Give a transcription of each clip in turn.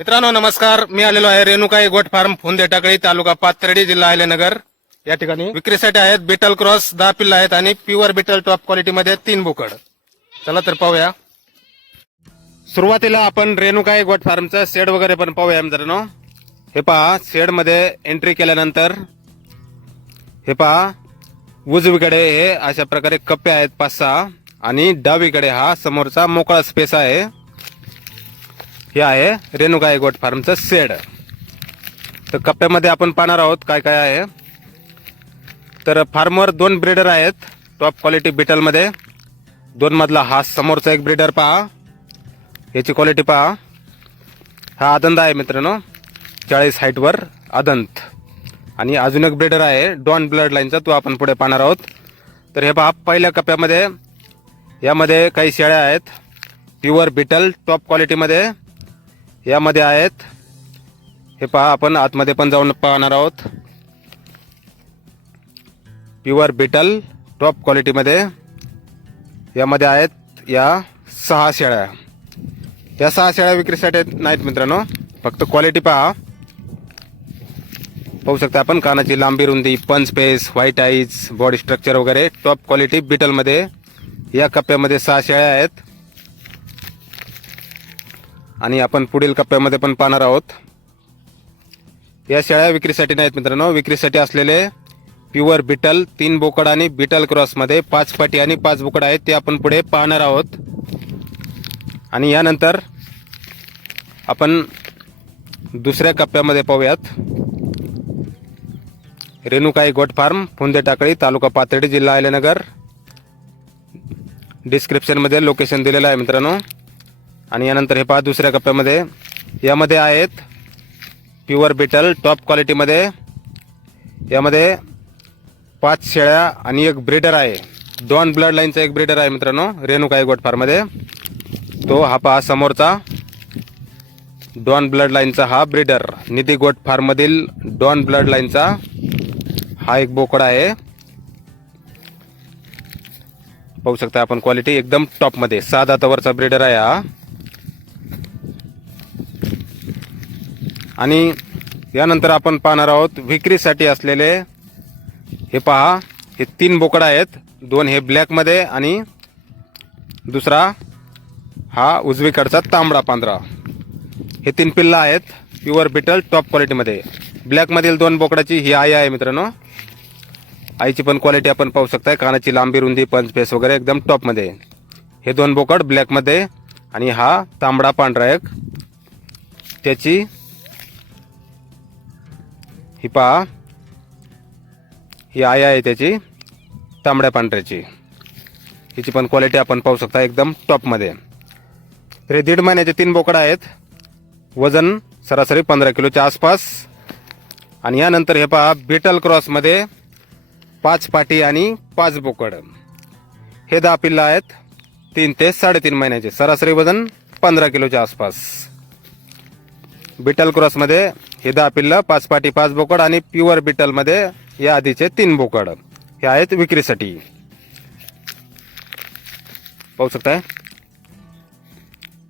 मित्रांनो नमस्कार. मी आलेलो आहे रेणुकाई गोट फार्म फुंदे टाकळी तालुका पाथर्डी जिल्हा अहिल्यानगर. या ठिकाणी. विक्रीसाठी आहेत बिटल क्रॉस दहा पिल्ल आहेत आणि प्युअर बिटल टॉप क्वालिटी मध्ये तीन बोकड. चला तर पाहूया. सुरुवातीला आपण रेणुकाई गोट फार्मचं शेड वगैरे पण पाहूया मित्रांनो. हे पहा शेडमध्ये एंट्री केल्यानंतर हे पहा उजवीकडे हे अशा प्रकारे कप्पे आहेत पाच सहा आणि डावीकडे हा समोरचा मोकळा स्पेस आहे. हे आहे रेणुकाई गोट फार्मचं शेड. तर कप्प्यामध्ये आपण पाहणार आहोत काय काय आहे. तर फार्मवर दोन ब्रीडर आहेत टॉप क्वालिटी बिटलमध्ये. दोन मधला हा समोरचा एक ब्रीडर पहा. याची क्वालिटी पहा. हा आदंत आहे मित्रांनो चाळीस हाईटवर आदंत. आणि अजून एक ब्रीडर आहे डॉन ब्लड लाईनचा तो आपण पुढे पाहणार आहोत. तर हे पहा पहिल्या कप्प्यामध्ये यामध्ये काही शेळ्या आहेत. प्युअर बिटल टॉप क्वालिटीमध्ये. यामध्ये आहेत. हे पहा आपण आतमध्ये पण जाऊन पाहणार आहोत. प्युअर बिटल टॉप क्वालिटीमध्ये यामध्ये आहेत या सहा शेळ्या. या सहा शेळ्या विक्रीसाठी नाहीत मित्रांनो. फक्त क्वालिटी पहा. पाहू शकता आपण कानाची लांबी रुंदी पंच space white eyes body structure वगैरे. टॉप क्वालिटी बिटलमध्ये या कप्प्यामध्ये सहा शेळ्या आहेत. आणि आपण पुढील कप्प्यामध्ये पण पाहणार आहोत. या शेळ्या विक्रीसाठी नाहीत मित्रांनो विक्रीसाठी असलेले प्युअर बिटल तीन बोकड आणि बिटल क्रॉसमध्ये पाच पाटी आणि पाच बोकड आहेत ते आपण पुढे पाहणार आहोत. आणि यानंतर आपण दुसऱ्या कप्प्यामध्ये पाहूयात. रेणुकाई गोट फार्म फुंदे टाकळी तालुका पाथर्डी जिल्हा अहिल्यानगर. डिस्क्रिप्शनमध्ये लोकेशन दिलेलं आहे मित्रांनो. आणि यानंतर हे पहा दुसऱ्या कप्प्यामध्ये. यामध्ये आहेत प्युअर बिटल टॉप क्वालिटीमध्ये. यामध्ये पाच शेळ्या आणि एक ब्रीडर आहे. दोन ब्लड लाईनचा एक ब्रीडर आहे मित्रांनो रेणुका गोट फार्ममध्ये. तो हा पहा समोरचा. डॉन ब्लड लाईनचा हा ब्रीडर. निधी गोट फार्ममधील डॉन ब्लड लाईनचा हा एक बोकडा आहे. पाहू शकता आपण क्वालिटी एकदम टॉपमध्ये. सहा दातावरचा ब्रीडर आहे हा. आणि यानंतर आपण पाहणार आहोत विक्रीसाठी असलेले हे पहा हे तीन बोकडा आहेत. दोन हे ब्लॅकमध्ये आणि दुसरा हा उजवीकडचा तांबडा पांढरा. हे तीन पिल्ला आहेत प्युअर बिटल टॉप क्वालिटीमध्ये. ब्लॅकमधील दोन बोकडाची ही आई आहे मित्रांनो. आईची पण क्वालिटी आपण पाहू शकताय. कानाची लांबी रुंदी पंच फेस वगैरे एकदम टॉपमध्ये. हे दोन बोकड ब्लॅकमध्ये आणि हा तांबडा पांढरा एक. त्याची ही पहा. ही आई आहे त्याची तांबड्या पांढऱ्याची. हिची पण क्वालिटी आपण पाहू शकता एकदम टॉपमध्ये तर हे दीड महिन्याचे तीन बोकड आहेत. वजन सरासरी पंधरा किलोच्या आसपास. आणि यानंतर हे पहा बिटल क्रॉसमध्ये पाच पाटी आणि पाच बोकड. हे दहा पिल्लं आहेत. तीन ते साडेतीन महिन्याचे. सरासरी वजन पंधरा किलोच्या आसपास. बिटल क्रॉसमध्ये हे दहा पिल्लं पाच पाटी पाच बोकड आणि प्युअर बिटलमध्ये या आधीचे तीन बोकड. हे आहेत विक्रीसाठी. पाहू शकताय?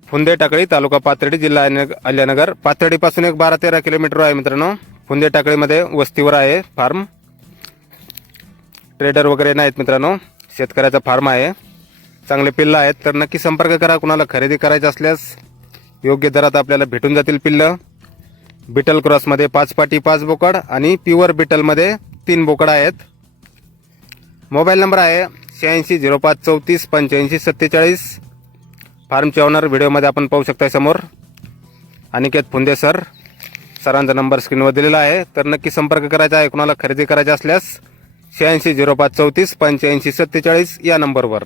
फुंदे टाकळी तालुका पाथर्डी जिल्हा अल्यानगर. पाथर्डीपासून एक बारा तेरा किलोमीटर आहे मित्रांनो. फुंदे टाकळीमध्ये वस्तीवर आहे फार्म. ट्रेडर वगैरे नाहीत मित्रांनो. शेतकऱ्याचा फार्म आहे. चांगले पिल्लं आहेत तर नक्की संपर्क करा. कुणाला खरेदी करायचं असल्यास योग्य दरात आपल्याला भेटून जातील पिल्लं. बिटल क्रॉसमध्ये पाच पाटी पाच बोकड आणि प्युअर बिटलमध्ये तीन बोकड आहेत. मोबाईल नंबर आहे शहाऐंशी झिरो पाच चौतीस पंच्याऐंशी सत्तेचाळीस. फार्मचे ऑनर व्हिडिओमध्ये आपण पाहू शकताय समोर. अनिकेत फुंदे सर सरांचा नंबर स्क्रीनवर दिलेला आहे. तर नक्की संपर्क करायचा आहे कुणाला खरेदी करायची असल्यास शहाऐंशी झिरो पाच चौतीस पंच्याऐंशी सत्तेचाळीस या नंबरवर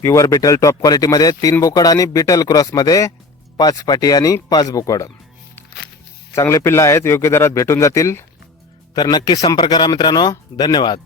प्युअर बिटल टॉप क्वालिटीमध्ये तीन बोकड आणि बिटल क्रॉसमध्ये पाच पाटी आणि पाच बोकड. चांगले पिल्लं आहेत योग्य दरात भेटून जातील. तर नक्की संपर्क करा मित्रांनो. धन्यवाद.